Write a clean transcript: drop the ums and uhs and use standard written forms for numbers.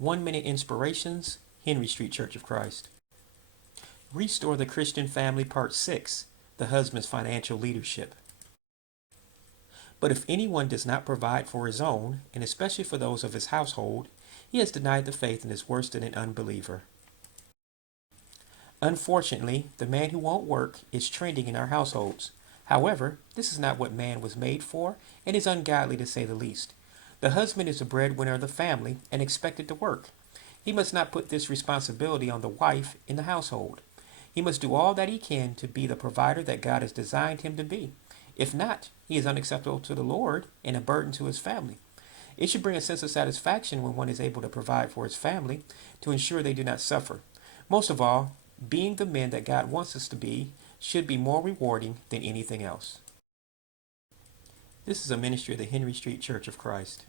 1 Minute Inspirations, Henry Street Church of Christ. Restore the Christian Family, Part 6, The Husband's Financial Leadership. But if anyone does not provide for his own, and especially for those of his household, he has denied the faith and is worse than an unbeliever. Unfortunately, the man who won't work is trending in our households. However, this is not what man was made for, and is ungodly to say the least. The husband is the breadwinner of the family and expected to work. He must not put this responsibility on the wife in the household. He must do all that he can to be the provider that God has designed him to be. If not, he is unacceptable to the Lord and a burden to his family. It should bring a sense of satisfaction when one is able to provide for his family to ensure they do not suffer. Most of all, being the men that God wants us to be should be more rewarding than anything else. This is a ministry of the Henry Street Church of Christ.